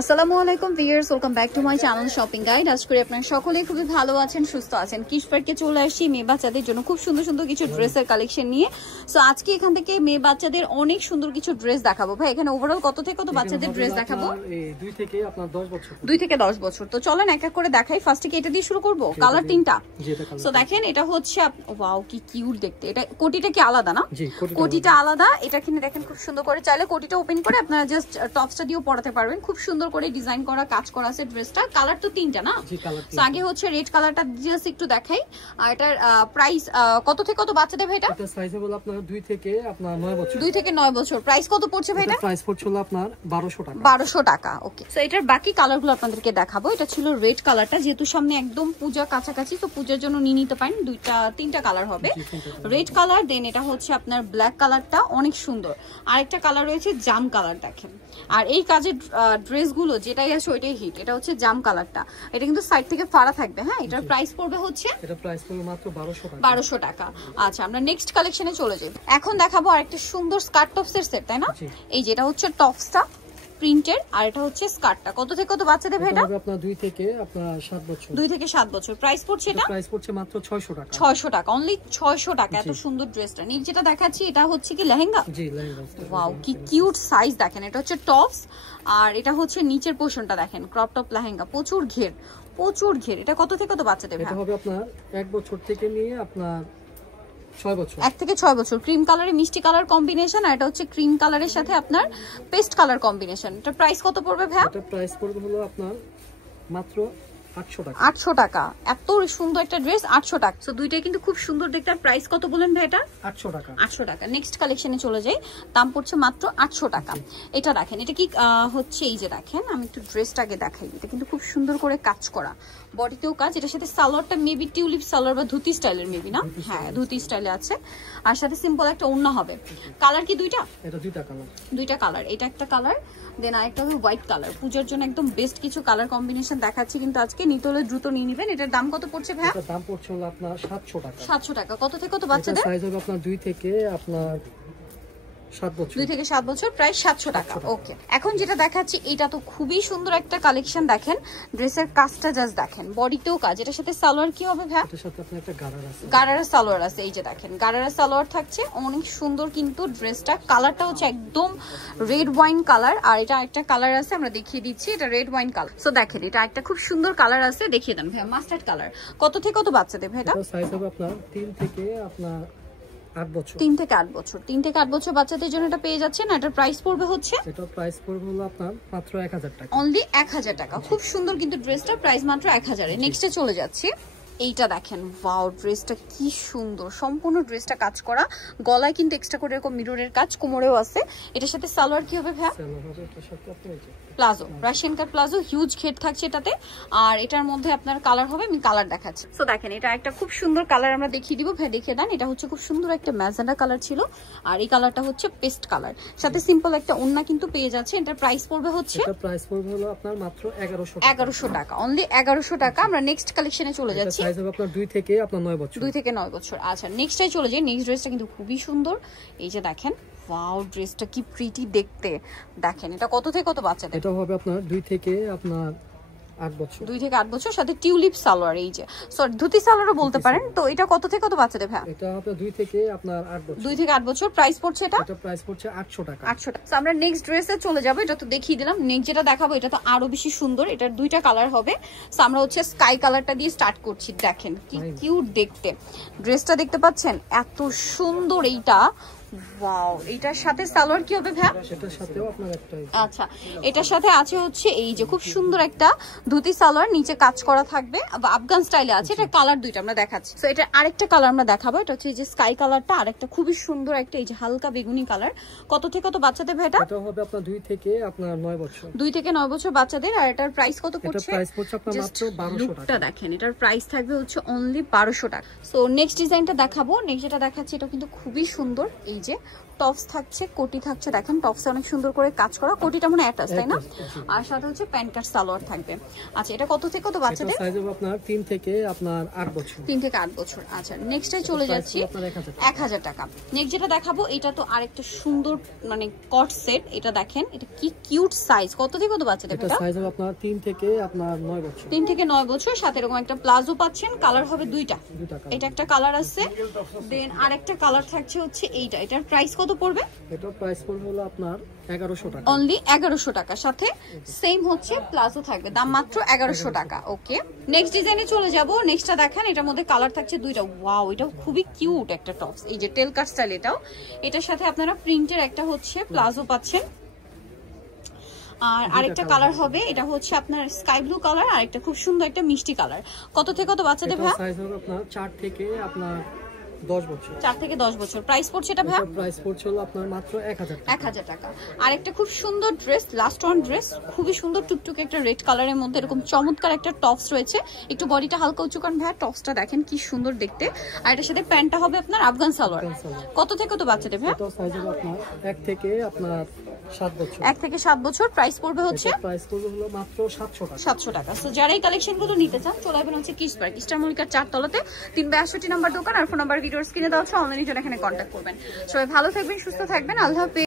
আসসালামু আলাইকুম viewers, welcome back to my channel shopping guide. আশা করি আপনারা সকলেই খুবই ভালো আছেন, সুস্থ আছেন। কিডস পার্কে চলে আসছি মেয়ে বাচ্চাদের জন্য খুব সুন্দর সুন্দর কিছু ড্রেসের কালেকশন নিয়ে। সো আজকে এখান থেকে মেয়ে বাচ্চাদের অনেক সুন্দর কিছু ড্রেস দেখাবো। ভাই এখানে ওভারঅল কত থেকে কত বাচ্চাদের ড্রেস দেখাবো? 2 থেকে আপনার 10 বছর। 2 থেকে 10 বছর। তো চলেন এক এক করে দেখাই। ফার্স্টে কি এটা দিয়ে শুরু করব? কালার তিনটা। সো দেখেন এটা হচ্ছে, ওয়াও কি কিউট দেখতে। এটা কোটিটা কি আলাদা না? জি, কোটিটা আলাদা। এটা কিনে দেখেন খুব সুন্দর করে, চাইলে কোটিটা ওপেন করে আপনারা জাস্ট টপসটা দিয়েও পরাতে পারবেন। খুব সুন্দর করে ডিজাইন করা, কাজ করা আছে ড্রেসটা। কালার তো তিনটা না? জি, কালার তিনটা। আগে হচ্ছে রেড কালারটা জাস্ট একটু দেখাই। আর এটার প্রাইস কত থেকে কত বাচ্চা দেবে এটা? এটা সাইজ হলো আপনার 2 থেকে আপনার 9 বছর। 2 থেকে 9 বছর। প্রাইস কত পড়ছে ভাই এটা? প্রাইস পড়ছে হলো আপনার 1200 টাকা। 1200 টাকা। ওকে। সো এটার বাকি কালারগুলো আপনাদেরকে দেখাবো। এটা ছিল রেড কালারটা, যেহেতু সামনে একদম পূজা কাছাকাছি, তো পূজার জন্য নিয়ে নিতে পারেন। তিনটা কালার হবে। রেড কালার, দেন এটা হচ্ছে আপনার ব্ল্যাক কালারটা অনেক সুন্দর। আরেকটা কালার রয়েছে জাম কালার, দেখেন। আর এই কাজের ড্রেসগুলো যেটাই আছে ওইটাই হিট। এটা হচ্ছে জাম কালারটা, এটা কিন্তু সাইড থেকে ফাড়া থাকবে। হ্যাঁ, এটার প্রাইস পড়বে হচ্ছে, এটা প্রাইস পড়বে মাত্র 1200 টাকা। 1200 টাকা। আচ্ছা, আমরা নেক্সট কালেকশনে চলে যাই। এখন দেখাবো আরেকটা সুন্দর স্কার্ট টপসের সেট, তাই না? এই যেটা হচ্ছে টপসটা প্রিন্টের, আর এটা হচ্ছে স্কার্টটা। কত থেকে কত বাচ্চাদের ভাই এটা? আপনার 2 থেকে আপনার 7 বছর। 2 থেকে 7 বছর। প্রাইস পড়ছে এটা? প্রাইস পড়ছে মাত্র 600 টাকা। 600 টাকা, অনলি 600 টাকা। এত সুন্দর ড্রেসটা। নিক যেটা দেখাচ্ছি এটা হচ্ছে কি লেহেঙ্গা? জি, লেহেঙ্গা। ওয়াও কি কিউট সাইজ দেখেন। এটা হচ্ছে টপস, আর এটা হচ্ছে নিচের পোরশনটা দেখেন, ক্রপ টপ লেহেঙ্গা। প্রচুর ঘের, প্রচুর ঘের। এটা কত থেকে কত বাচ্চাদের ভাই? এটা হবে আপনার 1 বছর থেকে নিয়ে আপনার 6 বছর। 1 থেকে 6 বছর। ক্রিম কালারে মিষ্টি কালার কম্বিনেশন, আর এটা হচ্ছে ক্রিম কালারের সাথে আপনার পেস্ট কালার কম্বিনেশন। এটা প্রাইস কত পড়বে ভাই? এটা প্রাইস পড়বে হলো আপনার মাত্র 800 টাকা। 800 টাকা। এত সুন্দর একটা ড্রেস, 800 টাকা। সো দুইটাই কিন্তু খুব সুন্দর দেখতে। আর প্রাইস কত বলেন ভাই এটা? 800 টাকা। 800 টাকা। নেক্সট কালেকশনে চলে যাই। দাম পড়ছে মাত্র 800 টাকা। এটা দেখেন, এটা কি হচ্ছে, এই যে দেখেন, আমি একটু ড্রেসটাকে দেখাই। এটা কিন্তু খুব সুন্দর করে কাজ করা, বডিতেও কাজ। এটার সাথে সালোয়ারটা মেবি টিউলিপ সালোয়ার বা ধুতি স্টাইলের মেবি না? হ্যাঁ, ধুতি স্টাইলে আছে। আর সাথে সিম্পল একটা ওড়না হবে। কালার কি দুইটা? এটা দুইটা কালার। দুইটা কালার। এটা একটা কালার, দেন আরেকটা হবে হোয়াইট কালার। পূজার জন্য একদম বেস্ট কিছু কালার কম্বিনেশন দেখাচ্ছি কিন্তু আজকে। নিতে হলে দ্রুত নিয়ে নেবেন। এটার দাম কত পড়ছে ভাই? এটার দাম পড়ছে হলো আপনার 700 টাকা। 700 টাকা। কত থেকে কত বাচ্চাদের? সাইজ হবে আপনার 2 থেকে আপনার 7 বছর। 2 থেকে 7 বছর, প্রায় 700 টাকা। ওকে, এখন যেটা দেখাচ্ছি এটা তো খুবই সুন্দর একটা কালেকশন। দেখেন ড্রেসের কাজটা জাস্ট দেখেন, বডিতেও কাজ। এটার সাথে সালোয়ার কি হবে ভাই? এটার সাথে আপনার একটা গারারা আছে। গারারা সালোয়ার আছে। এই যে দেখেন গারারা সালোয়ার থাকছে, অনেক সুন্দর কিন্তু ড্রেসটা। কালারটা হচ্ছে একদম রেড ওয়াইন কালার, আর এটা একটা কালার আছে আমরা দেখিয়ে দিচ্ছি, এটা রেড ওয়াইন কালার। সো দেখেন এটা একটা খুব সুন্দর কালার আছে, দেখিয়ে দেন ভাই। Mustard colour. কত থেকে কত বাচ্চাদের ভাই এটা? সাইজ হবে আপনার 3 থেকে আপনার 8 বছর। 3 থেকে 8 বছর। 3 থেকে 8 বছর বাচ্চাদের জন্য এটা পেয়ে যাচ্ছেন। এটার প্রাইস পড়বে হচ্ছে, এটা প্রাইস পড়বে হলো আপনার মাত্র 1000 টাকা। অনলি 1000 টাকা। খুব সুন্দর কিন্তু ড্রেসটা, প্রাইস মাত্র 1000 এ। নেক্সটে চলে যাচ্ছি। এইটা দেখেন, ওয়াও ড্রেসটা কি সুন্দর। সম্পূর্ণ ড্রেসটা কাজ করা, গলায় কিন্তু এক্সট্রা করে এরকম মিররের কাজ, কোমরেও আছে। এটার সাথে সালোয়ার কি হবে ভাই? সালোয়ার হবে এটার সাথে আপনি এই যে প্লাজো, রাশিয়ান কাট প্লাজো, হিউজ ঘের থাকছে এটাতে। আর এটার মধ্যে আপনার কালার হবে, আমি কালার দেখাচ্ছি। সো দেখেন এটা একটা খুব সুন্দর কালার আমরা দেখিয়ে দিব ভাই, দেখিয়ে দেন। এটা হচ্ছে খুব সুন্দর একটা ম্যাজেন্ডা কালার ছিল, আর এই কালারটা হচ্ছে পেস্ট কালার। সাথে সিম্পল একটা ওড়না কিন্তু পেয়ে যাচ্ছে। এটার প্রাইস পড়বে হচ্ছে, এটা প্রাইস পড়বে হলো আপনার মাত্র 1100 টাকা। 1100 টাকা, অনলি 1100 টাকা। আমরা নেক্সট কালেকশনে চলে যাচ্ছি। সাইজ হবে আপনার 2 থেকে আপনার 9 বছর। 2 থেকে 9 বছর। আচ্ছা, নেক্সটটাই চলে যাই। নেক্সট ড্রেসটা কিন্তু খুবই সুন্দর। এই যে দেখেন, ওয়াও ড্রেসটা কি প্রিটি দেখতে। দেখেন এটা কত থেকে কত বাচ্চাদের? এটা হবে আপনার 2 থেকে আপনার 8 বছর। 2 থেকে 8 বছর, সাথে টিউলিপ সালোয়ার। এই যে সরি, ধুতি সালোয়ারও বলতে পারেন। তো এটা কত থেকে কত বাচ্চাদের ভাই? এটা হবে 2 থেকে আপনার 8 বছর। 2 থেকে 8 বছর। প্রাইস পড়ছে এটা? এটা প্রাইস পড়ছে 800 টাকা। 800 টাকা। আমরা নেক্সট ড্রেসে চলে যাব। এটা তো দেখিয়ে দিলাম। নেক্সট যেটা দেখাবো এটা তো আরো বেশি সুন্দর। এটার দুইটা কালার হবে। সো আমরা হচ্ছে স্কাই কালারটা দিয়ে স্টার্ট করছি। দেখেন কি কিউট দেখতে ড্রেসটা, দেখতে পাচ্ছেন এত সুন্দর। এইটা ওয়াও, এটার সাথে সালোয়ার কি হবে ভাই? সেটার সাথেও আপনার একটা, আচ্ছা, এটার সাথে আছে হচ্ছে এই যে খুব সুন্দর একটা ধুতি সালোয়ার, নিচে কাজ করা থাকবে, আফগান স্টাইলে আছে। এটা কালার দুইটা আমরা দেখাচ্ছি। তো এটা আরেকটা কালার আমরা দেখাবো। এটা হচ্ছে এই যে স্কাই কালারটা, আর একটা খুবই সুন্দর একটা এই যে হালকা বেগুনি কালার। কত থেকে কত বাচ্চাদের ভাই এটা? এটা হবে আপনার 2 থেকে আপনার 9 বছর। 2 থেকে 9 বছর বাচ্চাদের। আর এটার প্রাইস কত পড়ছে? এটা প্রাইস পড়ছে আপনার মাত্র 1200 টাকা। লুকটা দেখেন, এটার প্রাইস থাকবে হচ্ছে অনলি 1200 টাকা। সো নেক্সট ডিজাইনটা দেখাবো। নেক্সট যেটা দেখাচ্ছি এটা কিন্তু খুবই সুন্দর। এই যে টপস থাকছে, কোটি থাকছে, দেখেন টপসে অনেক সুন্দর করে কাজ করা, কোটিটা মনে অ্যাটাচ তাই না, আর সাথে হচ্ছে প্যান্ট কাট সালোয়ার থাকবে। আচ্ছা এটা কত থেকে কত বাচ্চাদের? সাইজ হবে আপনার 3 থেকে আপনার 8 বছর। 3 থেকে 8 বছর। আচ্ছা নেক্সটে চলে যাচ্ছি 1000 টাকা। নেক্সট যেটা দেখাবো এটা তো আরেকটা সুন্দর মানে কট সেট, এটা দেখেন এটা কি কিউট সাইজ, কত থেকে কত বাচ্চাদের? এটা সাইজ হবে আপনার 3 থেকে আপনার 9 বছর। 3 থেকে 9 বছর, সাথে এরকম একটা প্লাজো পাচ্ছেন, কালার হবে দুইটা, এটা একটা কালার আছে, দেন আরেকটা কালার থাকছে হচ্ছে এইটা। এটার প্রাইস কত পড়বে? এটার প্রাইস পড়বে হলো আপনার 1100 টাকা, অনলি 1100 টাকা, সাথে সেম হচ্ছে প্লাজো থাকবে, দাম মাত্র 1100 টাকা। ওকে নেক্সট ডিজাইনে চলে যাব। নেক্সটটা দেখেন, এটার মধ্যে কালার থাকছে দুইটা। ওয়াও, এটাও খুবই কিউট একটা টপস, এই যে টেল কাট স্টাইল এটাও। এটার সাথে আপনারা প্রিন্টের একটা হচ্ছে প্লাজো পাচ্ছেন, আর আরেকটা কালার হবে, এটা হচ্ছে আপনার স্কাই ব্লু কালার, আর একটা খুব সুন্দর একটা মিষ্টি কালার। কত থেকে কত বাচ্চাদের ভাই? সাইজ হবে আপনার 4 থেকে আপনার 10 বছর। 4 থেকে 10 বছর। প্রাইস পড়ছে এটা ভাই? প্রাইস পড়ছে হলো আপনার মাত্র 1000 টাকা। আর একটা খুব সুন্দর ড্রেস, লাস্ট ওয়ান ড্রেস, খুবই সুন্দর টুকটুকে একটা রেড কালারের মধ্যে এরকম চমৎকার একটা টপস রয়েছে, একটু বডিটা হালকা উঁচু কারণ ভাই, টপসটা দেখেন কি সুন্দর দেখতে। আর এটার সাথে প্যান্টটা হবে আপনার আফগান সালোয়ার। কত থেকে কত বাচ্চাদের ভাই? এটা সাইজ হবে আপনার 1 থেকে আপনার 7 বছর। 1 থেকে 7 বছর। প্রাইস পড়বে হচ্ছে প্রাইস পড়বে হলো মাত্র 700 টাকা। 700 টাকা। সো যারা এই কালেকশনগুলো নিতে চান চলে আসবেন হচ্ছে কিস পার্ক, স্টার মল্লিকার 4 তলাতে 362 নাম্বার দোকান, আর ফোন নাম্বার ভিডিওর স্ক্রিনে দেওয়া আছে, অনলাইনের জন্য এখানে কন্ট্যাক্ট করবেন। সবাই ভালো থাকবেন, সুস্থ থাকবেন, আল্লাহ হাফেজ।